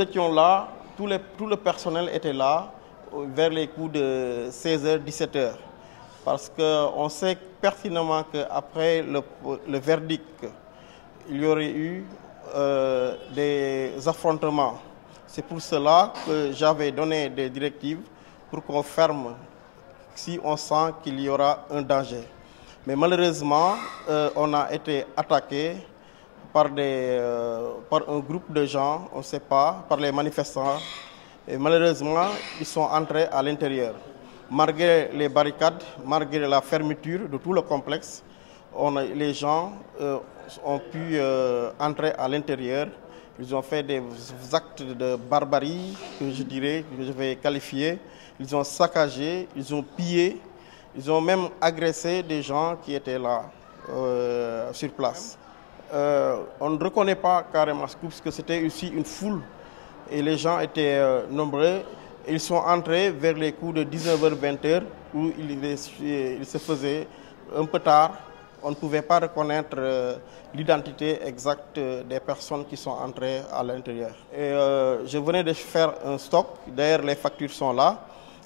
nous étions là, tout le personnel était là vers les coups de 16h, 17h. Parce qu'on sait pertinemment qu'après le verdict, il y aurait eu des affrontements. C'est pour cela que j'avais donné des directives pour qu'on ferme si on sent qu'il y aura un danger. Mais malheureusement, on a été attaqué par un groupe de gens, on ne sait pas, par les manifestants. Et malheureusement, ils sont entrés à l'intérieur. Malgré les barricades, malgré la fermeture de tout le complexe, les gens ont pu entrer à l'intérieur. Ils ont fait des actes de barbarie que je vais qualifier. Ils ont saccagé, ils ont pillé, ils ont même agressé des gens qui étaient là, sur place. On ne reconnaît pas carrément parce que c'était aussi une foule et les gens étaient nombreux. Ils sont entrés vers les coups de 19h, 20h où il se faisait un peu tard. On ne pouvait pas reconnaître l'identité exacte des personnes qui sont entrées à l'intérieur. Je venais de faire un stock, d'ailleurs les factures sont là,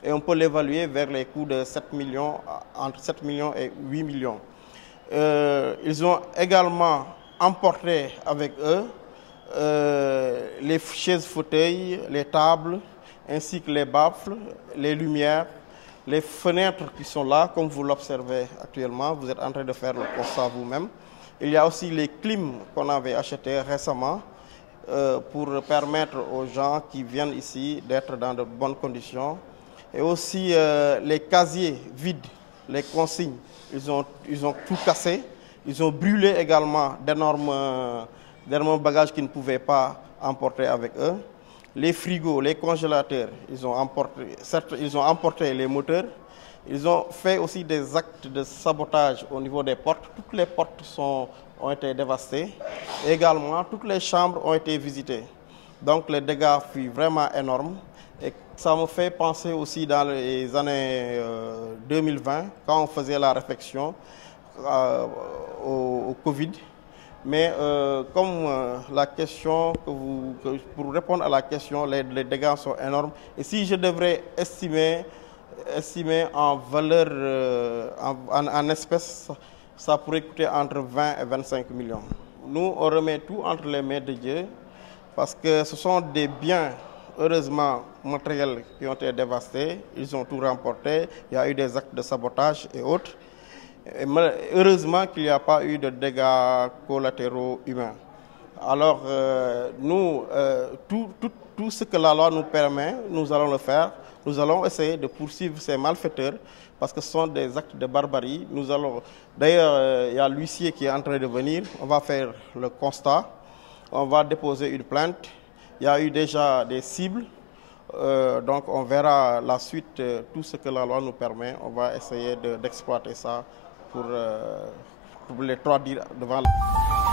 et on peut l'évaluer vers les coûts de 7 millions, entre 7 millions et 8 millions. Ils ont également emporté avec eux les chaises fauteuils, les tables, ainsi que les baffles, les lumières, les fenêtres qui sont là, comme vous l'observez actuellement. Vous êtes en train de faire le constat vous-même. Il y a aussi les clims qu'on avait achetés récemment pour permettre aux gens qui viennent ici d'être dans de bonnes conditions. Et aussi les casiers vides, les consignes, ils ont tout cassé. Ils ont brûlé également d'énormes bagages qu'ils ne pouvaient pas emporter avec eux. Les frigos, les congélateurs, ils ont emporté les moteurs. Ils ont fait aussi des actes de sabotage au niveau des portes. Toutes les portes ont été dévastées. Et également, toutes les chambres ont été visitées. Donc les dégâts furent vraiment énormes. Et ça me fait penser aussi dans les années 2020, quand on faisait la réflexion au Covid. Mais comme la question, pour répondre à la question, les dégâts sont énormes. Et si je devrais estimer en valeur, en espèces, ça pourrait coûter entre 20 et 25 millions. Nous, on remet tout entre les mains de Dieu parce que ce sont des biens, heureusement, matériels qui ont été dévastés. Ils ont tout remporté. Il y a eu des actes de sabotage et autres. Et heureusement qu'il n'y a pas eu de dégâts collatéraux humains. Alors, nous, tout ce que la loi nous permet, nous allons le faire. Nous allons essayer de poursuivre ces malfaiteurs parce que ce sont des actes de barbarie. D'ailleurs, il y a l'huissier qui est en train de venir. On va faire le constat. On va déposer une plainte. Il y a eu déjà des cibles. Donc, on verra la suite, tout ce que la loi nous permet. On va essayer d'exploiter ça pour les traduire devant la...